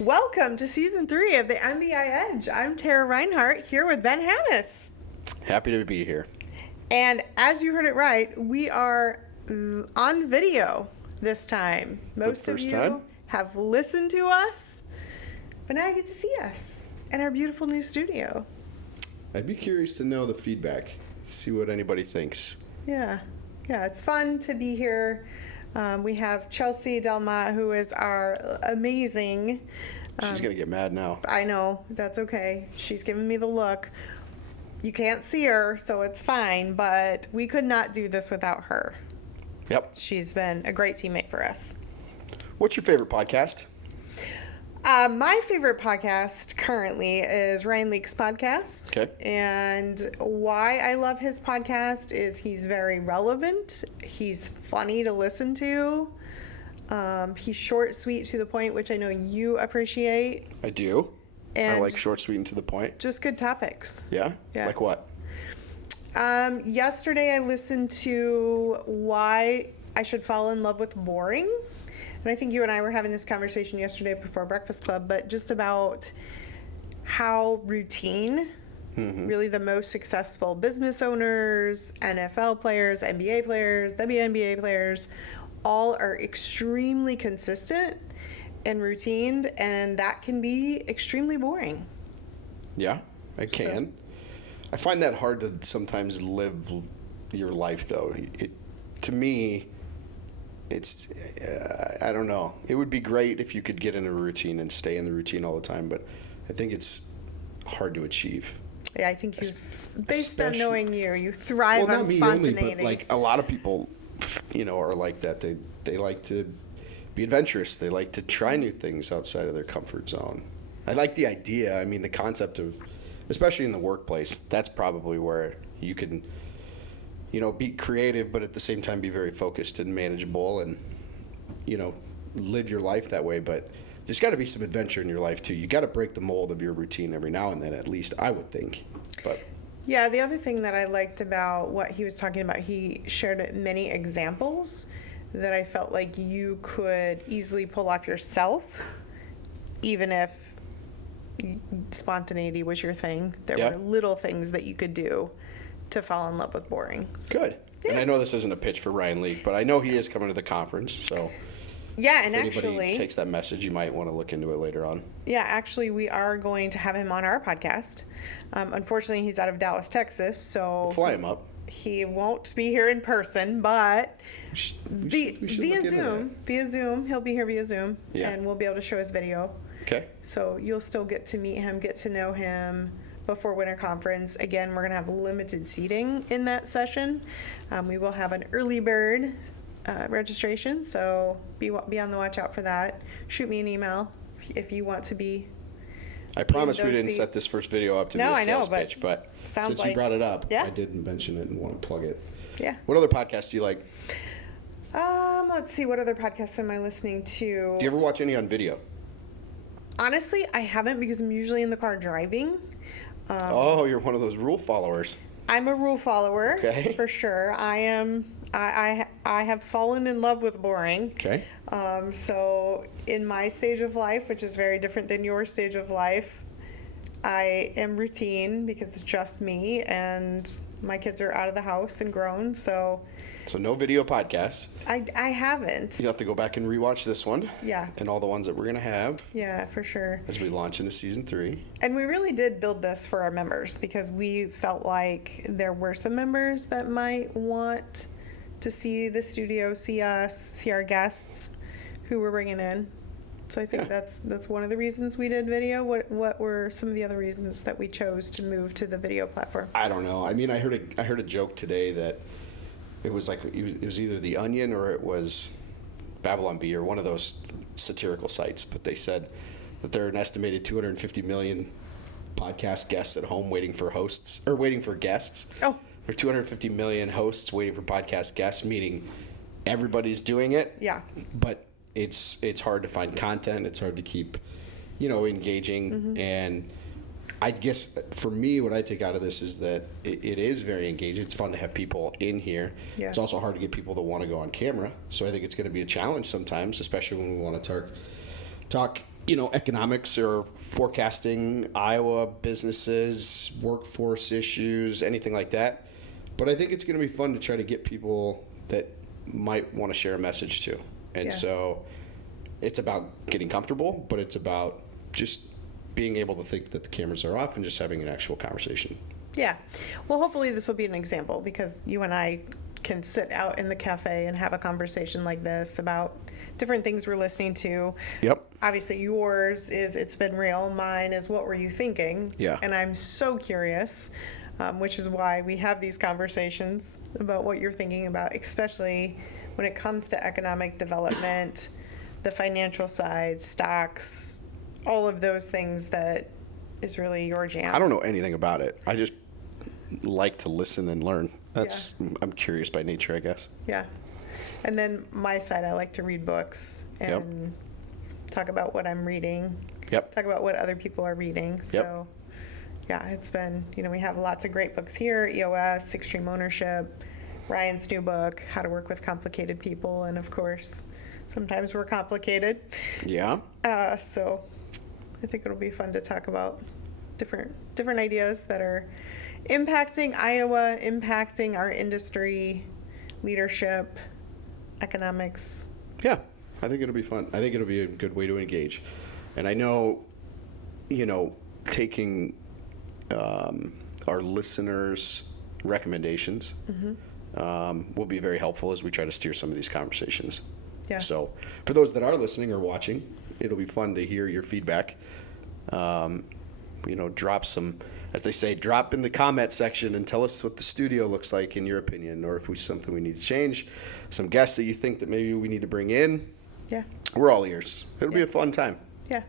Welcome to Season 3 of the MBI Edge. I'm Tara Reinhart here with Ben Hammis. Happy to be here. And as you heard it right, we are on video this time. Most of you have listened to us, but now you get to see us in our beautiful new studio. I'd be curious to know the feedback, see what anybody thinks. Yeah, it's fun to be here. We have Chelsea Delma, who is our amazing... She's going to get mad now. I know. That's okay. She's giving me the look. You can't see her, so it's fine, but we could not do this without her. Yep. She's been a great teammate for us. What's your favorite podcast? My favorite podcast currently is Ryan Leake's podcast. Okay. And why I love his podcast is he's very relevant. He's funny to listen to. He's short, sweet, to the point, which I know you appreciate. I do. And I like short, sweet, and to the point. Just good topics. Yeah? Like what? Yesterday I listened to Why I Should Fall in Love with Boring. And I think you and I were having this conversation yesterday before Breakfast Club, but just about how routine, really the most successful business owners, NFL players, NBA players, WNBA players, all are extremely consistent and routined, and that can be extremely boring. Yeah, I can. I find that hard to sometimes live your life, though. To me, it's, I don't know. It would be great if you could get in a routine and stay in the routine all the time, but I think it's hard to achieve. Yeah, I think based on knowing you thrive on spontaneity. Well, not me only, but like a lot of people, are like that. They like to be adventurous. They like to try new things outside of their comfort zone. I like the idea. I mean, the concept of, especially in the workplace, that's probably where you can, be creative, but at the same time be very focused and manageable and, live your life that way. But there's got to be some adventure in your life, too. You got to break the mold of your routine every now and then, at least, I would think. But yeah, the other thing that I liked about what he was talking about, he shared many examples that I felt like you could easily pull off yourself, even if spontaneity was your thing. There were little things that you could do to fall in love with boring. So, good. Yeah. And I know this isn't a pitch for Ryan Leake, but I know he is coming to the conference, so... Yeah, and if anybody takes that message, you might want to look into it later on. Yeah, actually, we are going to have him on our podcast. Unfortunately, he's out of Dallas, Texas, so... We'll fly him up. He won't be here in person, but via Zoom, he'll be here via Zoom, and we'll be able to show his video. Okay. So you'll still get to meet him, get to know him before Winter Conference. Again, we're going to have limited seating in that session. We will have an early bird registration, so be on the watch out for that. Shoot me an email if you want to be. I promise we didn't set this first video up to be a sales pitch, but since you brought it up, I did mention it and want to plug it. Yeah. What other podcasts do you like? Let's see. What other podcasts am I listening to? Do you ever watch any on video? Honestly, I haven't because I'm usually in the car driving. You're one of those rule followers. I'm a rule follower, for sure. I am. I have fallen in love with boring. Okay. So in my stage of life, which is very different than your stage of life, I am routine because it's just me and my kids are out of the house and grown. So no video podcasts. I haven't. You have to go back and rewatch this one. Yeah. And all the ones that we're going to have. Yeah, for sure. As we launch into season 3. And we really did build this for our members because we felt like there were some members that might want to see the studio, see us, see our guests who we're bringing in. So I think that's one of the reasons we did video. What were some of the other reasons that we chose to move to the video platform? I don't know. I mean, I heard a joke today that it was like it was either The Onion or it was Babylon Bee or one of those satirical sites. But they said that there are an estimated 250 million podcast guests at home waiting for guests. Oh. There are 250 million hosts waiting for podcast guests, meaning everybody's doing it. Yeah. But it's hard to find content. It's hard to keep, engaging. Mm-hmm. And I guess for me, what I take out of this is that it is very engaging. It's fun to have people in here. Yeah. It's also hard to get people to want to go on camera. So I think it's going to be a challenge sometimes, especially when we want to talk economics or forecasting Iowa businesses, workforce issues, anything like that. But I think it's going to be fun to try to get people that might want to share a message to. And Yeah. so it's about getting comfortable, but it's about just being able to think that the cameras are off and just having an actual conversation. Yeah. Well, hopefully this will be an example, because you and I can sit out in the cafe and have a conversation like this about different things we're listening to. Yep. Obviously, yours is It's Been Real. Mine is What Were You Thinking? Yeah. And I'm so curious, which is why we have these conversations about what you're thinking about, especially when it comes to economic development, the financial side, stocks, all of those things that is really your jam. I don't know anything about it. I just like to listen and learn. I'm curious by nature, I guess. Yeah. And then my side, I like to read books and talk about what I'm reading. Yep. Talk about what other people are reading. So, yeah, it's been, we have lots of great books here. EOS, Extreme Ownership, Ryan's new book, How to Work with Complicated People. And of course, sometimes we're complicated. Yeah. So I think it'll be fun to talk about different ideas that are impacting Iowa, impacting our industry, leadership, economics. Yeah, I think it'll be fun. I think it'll be a good way to engage. And I know, taking our listeners' recommendations will be very helpful as we try to steer some of these conversations. Yeah. So for those that are listening or watching, it'll be fun to hear your feedback. Drop some, as they say, drop in the comment section and tell us what the studio looks like in your opinion, or if we something we need to change, some guests that you think that maybe we need to bring in. Yeah. We're all ears. It'll be a fun time. Yeah.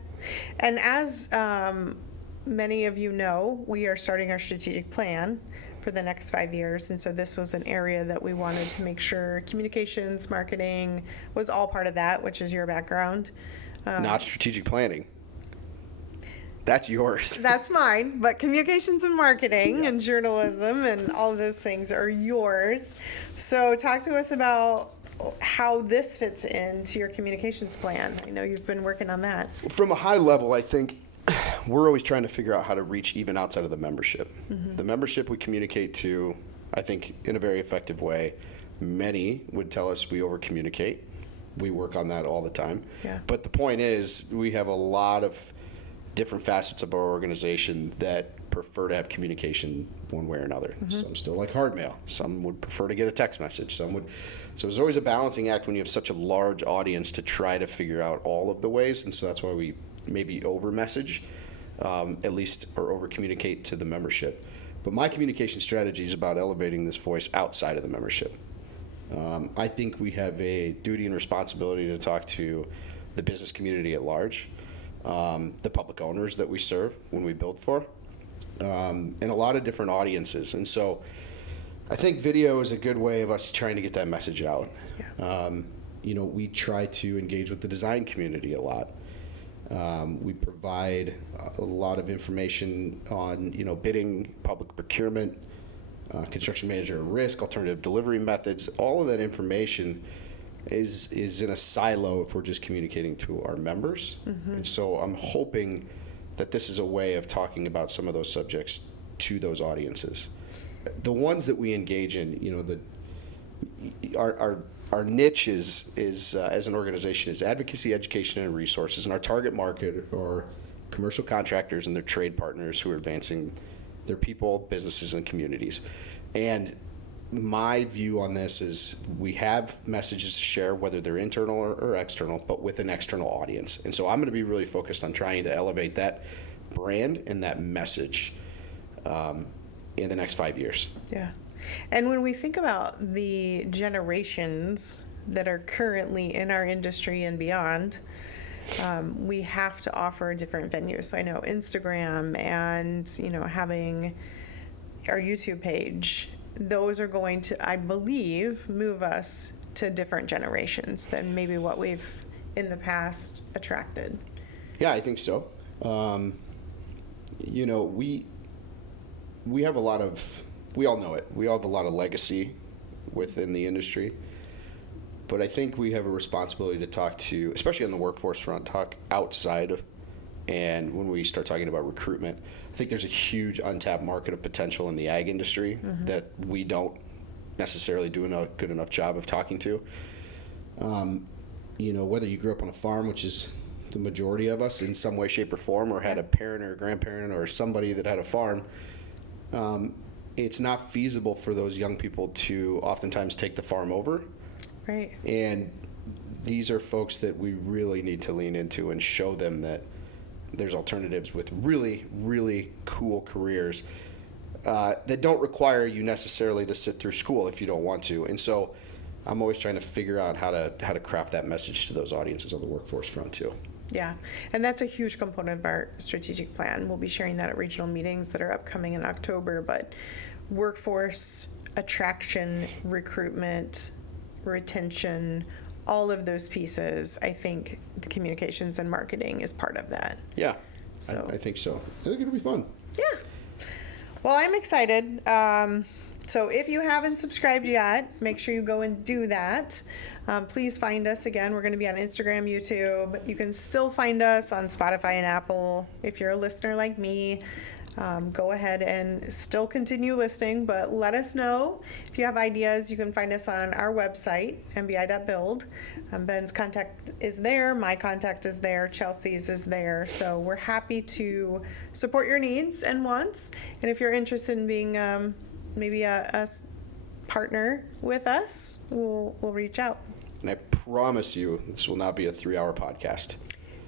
And as many of you know, we are starting our strategic plan for the next 5 years. And so this was an area that we wanted to make sure communications, marketing was all part of that, which is your background. Not strategic planning. That's yours. That's mine, but communications and marketing and journalism and all of those things are yours. So talk to us about how this fits into your communications plan. I know you've been working on that. From a high level, I think we're always trying to figure out how to reach even outside of the membership. Mm-hmm. The membership we communicate to, I think, in a very effective way. Many would tell us we over-communicate. We work on that all the time. Yeah. But the point is, we have a lot of different facets of our organization that prefer to have communication one way or another. Mm-hmm. Some still like hard mail. Some would prefer to get a text message. Some would. So there's always a balancing act when you have such a large audience to try to figure out all of the ways. And so that's why we maybe over message, at least, or over communicate to the membership. But my communication strategy is about elevating this voice outside of the membership. I think we have a duty and responsibility to talk to the business community at large, the public owners that we serve when we build for, and a lot of different audiences. And so I think video is a good way of us trying to get that message out. Yeah. We try to engage with the design community a lot. We provide a lot of information on, bidding, public procurement, construction manager risk, alternative delivery methods. All of that information is in a silo if we're just communicating to our members. Mm-hmm. And so I'm hoping that this is a way of talking about some of those subjects to those audiences. The ones that we engage in, our niche is as an organization is advocacy, education, and resources, and our target market are commercial contractors and their trade partners who are advancing their people, businesses, and communities. And my view on this is we have messages to share, whether they're internal or external, but with an external audience. And so I'm going to be really focused on trying to elevate that brand and that message in the next 5 years. Yeah. And when we think about the generations that are currently in our industry and beyond, we have to offer different venues. So I know Instagram and, having our YouTube page, those are going to, I believe, move us to different generations than maybe what we've in the past attracted. Yeah, I think so. We have a lot of, we all know it, we all have a lot of legacy within the industry. But I think we have a responsibility to talk to, especially on the workforce front, talk outside of, and when we start talking about recruitment, I think there's a huge untapped market of potential in the ag industry that we don't necessarily do a good enough job of talking to. Whether you grew up on a farm, which is the majority of us in some way, shape, or form, or had a parent or a grandparent or somebody that had a farm, it's not feasible for those young people to oftentimes take the farm over. Right. And these are folks that we really need to lean into and show them that there's alternatives with really, really cool careers that don't require you necessarily to sit through school if you don't want to. And so I'm always trying to figure out how to craft that message to those audiences on the workforce front too. Yeah, and that's a huge component of our strategic plan. We'll be sharing that at regional meetings that are upcoming in October, but workforce attraction, recruitment, retention, all of those pieces, I think the communications and marketing is part of that. Yeah, So I think so. I think it'll be fun. Yeah. Well, I'm excited. So if you haven't subscribed yet, make sure you go and do that. Please find us again. We're going to be on Instagram, YouTube. You can still find us on Spotify and Apple. If you're a listener like me, go ahead and still continue listening, but let us know. If you have ideas, you can find us on our website, mbi.build. Ben's contact is there. My contact is there. Chelsea's is there. So we're happy to support your needs and wants. And if you're interested in being maybe a partner with us, we'll reach out. And I promise you, this will not be a 3-hour podcast.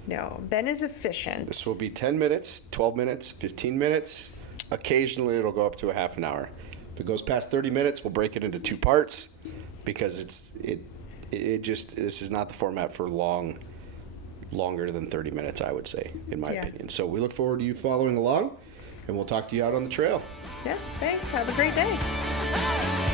No, Ben is efficient. This will be 10 minutes, 12 minutes, 15 minutes. Occasionally, it'll go up to a half an hour. If it goes past 30 minutes, we'll break it into 2 parts because this is not the format for longer than 30 minutes, I would say, in my opinion. So we look forward to you following along, and we'll talk to you out on the trail. Yeah, thanks. Have a great day.